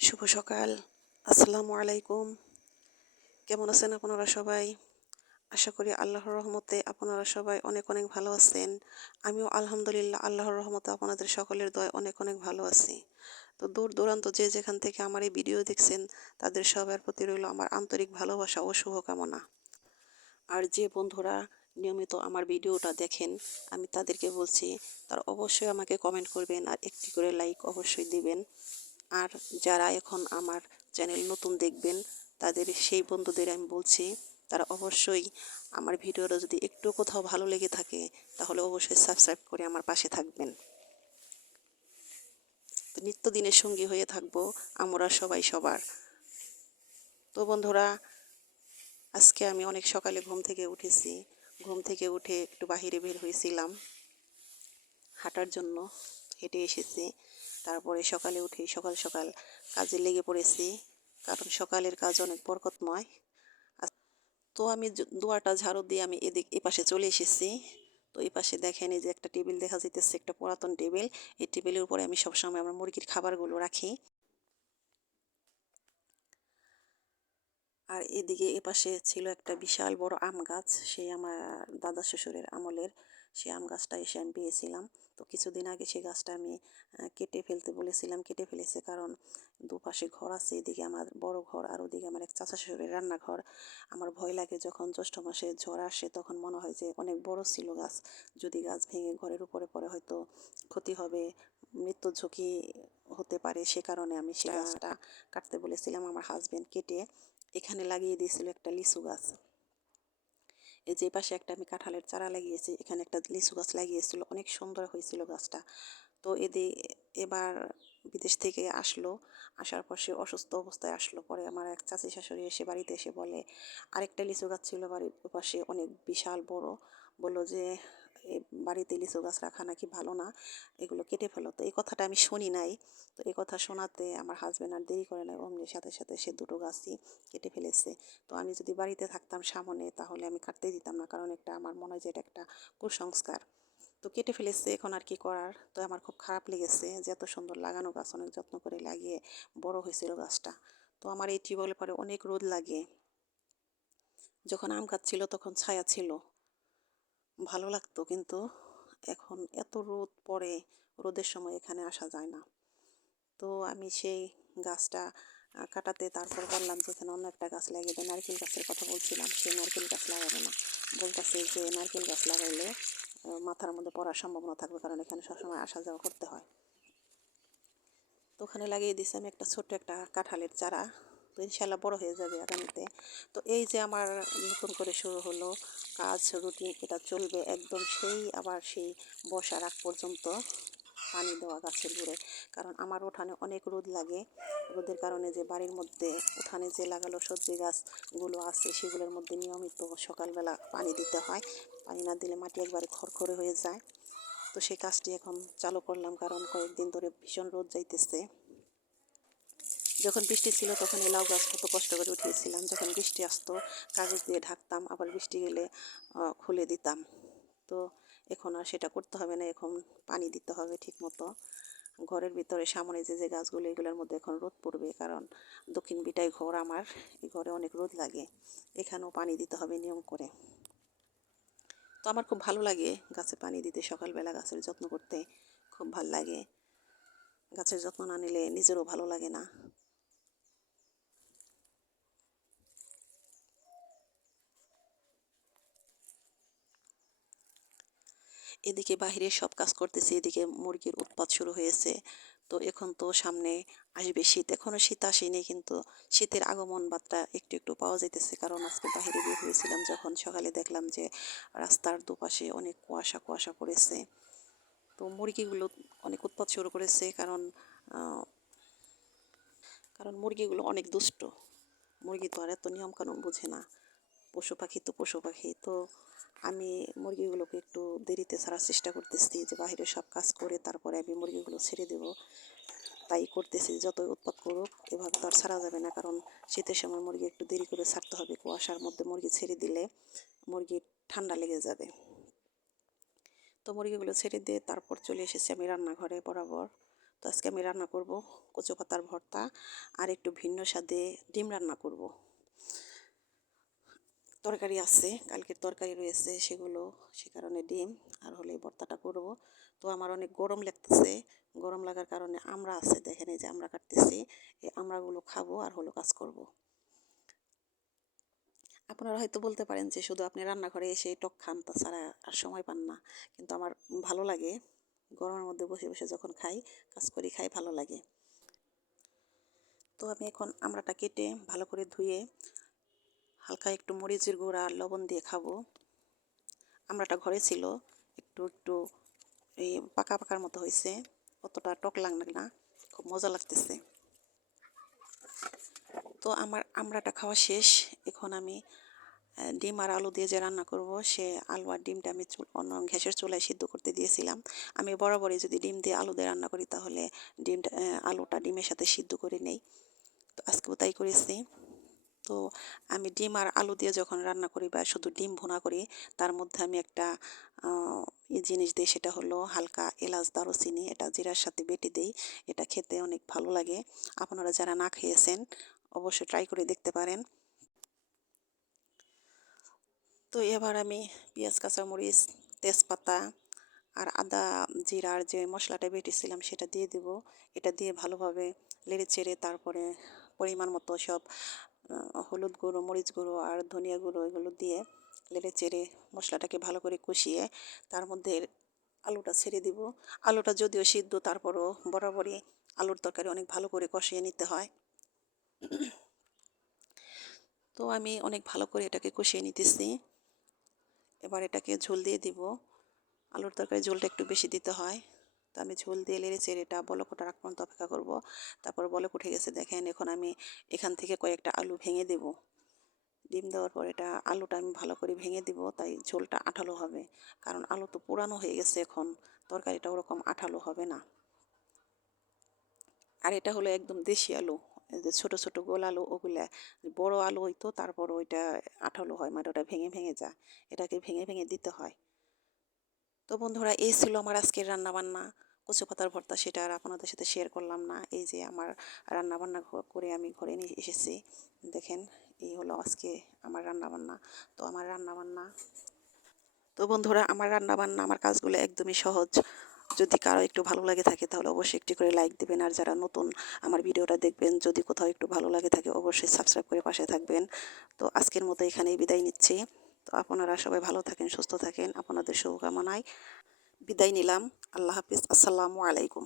শুভ সকাল। আসসালামু আলাইকুম। কেমন আছেন আপনারা সবাই? আশা করি আল্লাহর রহমতে আপনারা সবাই অনেক অনেক ভালো আছেন। আমিও আলহামদুলিল্লাহ আল্লাহর রহমতে আপনাদের সকলের দয়ায় অনেক অনেক ভালো আছি। তো দূর দূরান্ত যে যেখান থেকে আমার এই ভিডিও দেখছেন তাদের সবার প্রতি রইল আমার আন্তরিক ভালোবাসা ও শুভকামনা। আর যে বন্ধুরা নিয়মিত আমার ভিডিওটা দেখেন আমি তাদেরকে বলছি তারা অবশ্যই আমাকে কমেন্ট করবেন আর একটি করে লাইক অবশ্যই দিবেন। আর যারা এখন আমার চ্যানেল নতুন দেখবেন তাদের সেই বন্ধুদের আমি বলছি তারা অবশ্যই আমার ভিডিওটা যদি একটু কোথাও ভালো লেগে থাকে তাহলে অবশ্যই সাবস্ক্রাইব করে আমার পাশে থাকবেন। তো নিত্যদিনের সঙ্গী হয়ে থাকবো আমরা সবাই সবার। তো বন্ধুরা, আজকে আমি অনেক সকালে ঘুম থেকে উঠেছি। ঘুম থেকে উঠে একটু বাহিরে বের হয়েছিলাম হাঁটার জন্য, হেঁটে এসেছি। তারপরে সকালে উঠে সকাল সকাল কাজে লেগে পড়েছি, কারণ সকালের কাজ অনেক বরকতময়। তো আমি দুয়ারটা ঝাড়ু দিয়ে আমি এপাশে চলে এসেছি। তো এই পাশে দেখেন এই যে একটা টেবিল দেখা যাইতেছে, একটা পুরাতন টেবিল। এই টেবিলের উপরে আমি সবসময় আমার মুরগির খাবারগুলো রাখি। আর এদিকে এপাশে ছিল একটা বিশাল বড় আম গাছ, সেই আমার দাদা শ্বশুরের আমলের সেই আম গাছটা এসে আমি পেয়েছিলাম। তো কিছুদিন আগে সেই গাছটা আমি কেটে ফেলতে বলেছিলাম, কেটে ফেলেছে, কারণ দুপাশে ঘর আছে, এদিকে আমার বড় ঘর আর ওদিকে আমার এক চাচা শ্বশুরের রান্নাঘর। আমার ভয় লাগে যখন জ্যৈষ্ঠ মাসে ঝড় আসে, তখন মনে হয় যে অনেক বড় ছিল গাছ, যদি গাছ ভেঙে ঘরের উপরে পড়ে হয়তো ক্ষতি হবে, মৃত্যুর ঝুঁকি হতে পারে। সে কারণে আমি সেই গাছটা কাটতে বলেছিলাম। আমার হাজবেন্ড কেটে এখানে লাগিয়ে দিয়েছিল একটা লিচু গাছ। এই যে পাশে একটা আমি কাঁঠালের চারা লাগিয়েছি, এখানে একটা লিচু গাছ লাগিয়েছিল, অনেক সুন্দর হয়েছিল গাছটা। তো এবার বিদেশ থেকে আসলো, আসার পর সে অসুস্থ অবস্থায় আসলো। পরে আমার এক চাচি শাশুড়ি এসে বাড়িতে এসে বলে আরেকটা লিচু গাছ ছিল বাড়ির পাশে অনেক বিশাল বড়, বললো যে বাড়িতে লিচু গাছ রাখা নাকি ভালো না, এগুলো কেটে ফেলো। তো এই কথাটা আমি শুনি নাই। তো এই কথা শোনাতে আমার হাজব্যান্ড আর দেরি করে নাই, অমনি সাথে সাথে সে দুটো গাছই কেটে ফেলেছে। তো আমি যদি বাড়িতে থাকতাম সামনে তাহলে আমি কাটতে দিতাম না, কারণ একটা আমার মনে হয় যে এটা একটা কুসংস্কার। তো কেটে ফেলেছে, এখন আর কি করার। তো আমার খুব খারাপ লেগেছে যে এত সুন্দর লাগানো গাছ, অনেক যত্ন করে লাগিয়ে বড় হয়েছিল গাছটা। তো আমার এই টিউবওয়েলের পরে অনেক রোদ লাগে, যখন আম গাছ ছিল তখন ছায়া ছিল, ভালো লাগতো, কিন্তু এখন এত রোদ পড়ে, রোদের সময় এখানে আসা যায় না। তো আমি সেই গাছটা কাটাতে তারপর বললাম যে এখানে অন্য একটা গাছ লাগিয়ে দেয়, নারকেল গাছের কথা বলছিলাম, সেই নারকেল গাছ লাগাবে না, বলতেছে যে নারকেল গাছ লাগাইলে মাথার মধ্যে পড়ার সম্ভাবনা থাকবে, কারণ এখানে সবসময় আসা যাওয়া করতে হয়। তো ওখানে লাগিয়ে দিয়েছি আমি একটা ছোট্ট একটা কাঁঠালের চারা। তো ইনশাল্লাহ বড় হয়ে যাবে আগামীতে। তো এই যে আমার নতুন করে শুরু হলো কাজ, রুটিন, এটা চলবে একদম সেই আবার সেই বর্ষার আগ পর্যন্ত পানি দেওয়া গাছের গুঁড়ে। কারণ আমার উঠানে অনেক রোদ লাগে, রোদের কারণে যে বাড়ির মধ্যে উঠানে যে লাগালো সবজি গাছগুলো আছে সেগুলোর মধ্যে নিয়মিত সকালবেলা পানি দিতে হয়। পানি না দিলে মাটি একবারে খড়খড়ে হয়ে যায়। তো সেই কাজটি এখন চালু করলাম, কারণ কয়েকদিন ধরে ভীষণ রোদ যাইতেছে। যখন বৃষ্টি ছিল তখন এই লাউ গাছ কত কষ্ট করে উঠিয়েছিলাম, যখন বৃষ্টি আসতো কাগজ দিয়ে ঢাকতাম, আবার বৃষ্টি গেলে খুলে দিতাম। তো এখন আর সেটা করতে হবে না, এখন পানি দিতে হবে ঠিক মতো। ঘরের ভিতরে সামনে যে যে গাছগুলো, এগুলোর মধ্যে এখন রোদ পড়বে, কারণ দক্ষিণ বিটায় ঘর আমার, এই ঘরে অনেক রোদ লাগে, এখানেও পানি দিতে হবে নিয়ম করে। তো আমার খুব ভালো লাগে গাছে পানি দিতে, সকালবেলা গাছের যত্ন করতে খুব ভালো লাগে। গাছের যত্ন না নিলে নিজেরও ভালো লাগে না। এদিকে বাহিরে সব কাজ করতেছি, এদিকে মুরগির উৎপাত শুরু হয়েছে। তো এখন তো সামনে আসবে শীত, এখনও শীত আসেনি, কিন্তু শীতের আগমন বার্তা একটু একটু পাওয়া যাইতেছে। কারণ আজকে বাহিরে বের হয়েছিলাম যখন, সকালে দেখলাম যে রাস্তার দুপাশে অনেক কুয়াশা কুয়াশা পড়েছে। তো মুরগিগুলো অনেক উৎপাত শুরু করেছে, কারণ আহ, কারণ মুরগিগুলো অনেক দুষ্ট। মুরগি তো আর এত নিয়মকানুন বোঝে না, পশু পাখি তো পশু পাখি। তো আমি মুরগিগুলোকে একটু দেরিতে ছাড়ার চেষ্টা করতেছি, যে বাইরে সব কাজ করে তারপরে আমি মুরগিগুলো ছেড়ে দেব। তাই করতেছি, যতই উৎপাত করুক এভাবে তো আর ছাড়া যাবে না, কারণ শীতের সময় মুরগি একটু দেরি করে ছাড়তে হবে। কুয়াশার মধ্যে মুরগি ছেড়ে দিলে মুরগির ঠান্ডা লেগে যাবে। তো মুরগিগুলো ছেড়ে দিয়ে তারপর চলে এসেছি আমি রান্নাঘরে বরাবর। তো আজকে আমি রান্না করব কচু পাতার ভর্তা আর একটু ভিন্ন স্বাদে ডিম রান্না করব। তরকারি আছে, কালকের তরকারি রয়েছে সেগুলো, সে কারণে ডিম আর হলে ভর্তাটা করব। তো আমার অনেক গরম লাগতেছে, গরম লাগার কারণে আমড়া আছে, দেখেন এই যে আমড়া কাটতেছি, এই আমড়াগুলো খাবো আর হলো কাজ করব। আপনারা হয়তো বলতে পারেন যে শুধু আপনি রান্নাঘরে এসে টক খান, তাছাড়া আর সময় পান না, কিন্তু আমার ভালো লাগে গরমের মধ্যে বসে বসে যখন খাই, কাজ করি, খাই, ভালো লাগে। তো আমি এখন আমড়াটা কেটে ভালো করে ধুয়ে হালকা একটু মরিচের গুঁড়া আর লবণ দিয়ে খাবো। আমড়াটা ঘরে ছিল, একটু একটু এই পাকা পাকার মতো হয়েছে, অতটা টক লাগবে না, খুব মজা লাগতেছে। তো আমার আমড়াটা খাওয়া শেষ। এখন আমি ডিম আর আলু দিয়ে যে রান্না করব, সে আলু আর ডিমটা আমি অন্য গ্যাসের চুলায় সিদ্ধ করতে দিয়েছিলাম। আমি বরাবরই যদি ডিম দিয়ে আলু দিয়ে রান্না করি তাহলে ডিমটা আলুটা ডিমের সাথে সিদ্ধ করে নেই। তো আজকেও তাই করেছি। তো আমি ডিম আর আলু দিয়ে যখন রান্না করি বা শুধু ডিম ভুনা করি, তার মধ্যে আমি একটা এই জিনিস দিই, সেটা হলো হালকা এলাচ দারুচিনি, এটা জিরার সাথে বেটে দিই। এটা খেতে অনেক ভালো লাগে। আপনারা যারা না খেয়েছেন অবশ্যই ট্রাই করে দেখতে পারেন। তো এবার আমি পেঁয়াজ, কাঁচামরিচ, তেজপাতা আর আদা জিরার যে মশলাটা বেটেছিলাম সেটা দিয়ে দেব। এটা দিয়ে ভালোভাবে নেড়ে চেড়ে তারপরে পরিমাণ মতো সব হলুদ গুঁড়ো, মরিচ গুঁড়ো আর ধনিয়া গুঁড়ো এগুলো দিয়ে নেড়ে চেড়ে মশলাটাকে ভালো করে কষিয়ে তার মধ্যে আলুটা ছেড়ে দিব। আলুটা যদিও সিদ্ধ, তারপরও বরাবরই আলুর তরকারি অনেক ভালো করে কষিয়ে নিতে হয়। তো আমি অনেক ভালো করে এটাকে কষিয়ে নিতেছি। এবার এটাকে ঝোল দিয়ে দিব। আলুর তরকারি ঝোলটা একটু বেশি দিতে হয়। তো আমি ঝোল দিয়ে নেড়ে চেড়ে এটা বলক ওঠার আগ পর্যন্ত অপেক্ষা করব। তারপর বলক উঠে গেছে, দেখেন এখন আমি এখান থেকে কয়েকটা আলু ভেঙে দেব। ডিম দেওয়ার পর এটা আলুটা আমি ভালো করে ভেঙে দিব, তাই ঝোলটা আঠালো হবে। কারণ আলু তো পুরানো হয়ে গেছে, এখন তরকারিটা ওরকম আঠালো হবে না। আর এটা হলো একদম দেশি আলু, এই যে ছোট ছোট গোল আলু, ওগুলা বড় আলু হইতো তারপর ওইটা আঠালো হয়, মানে ওটা ভেঙে ভেঙে যায়, এটাকে ভেঙে ভেঙে দিতে হয়। তো বন্ধুরা, এই ছিল আমার আজকের রান্নাবান্না, কচু পাতার ভর্তা, সেটা আর আপনাদের সাথে শেয়ার করলাম না। এই যে আমার রান্নাবান্না করে আমি ঘরে নিয়ে এসেছি, দেখেন এই হলো আজকে আমার রান্নাবান্না। তো আমার রান্নাবান্না তো বন্ধুরা, আমার রান্নাবান্না, আমার কাজগুলো একদমই সহজ। যদি কারো একটু ভালো লাগে থাকে তাহলে অবশ্যই একটি করে লাইক দেবেন, আর যারা নতুন আমার ভিডিওটা দেখবেন, যদি কোথাও একটু ভালো লাগে থাকে অবশ্যই সাবস্ক্রাইব করে পাশে থাকবেন। তো আজকের মতো এখানেই বিদায় নিচ্ছি। তো আপনারা সবাই ভালো থাকেন, সুস্থ থাকেন, আপনাদের শুভকামনায় বিদায় নিলাম। আল্লাহ হাফিজ, আসসালামু আলাইকুম।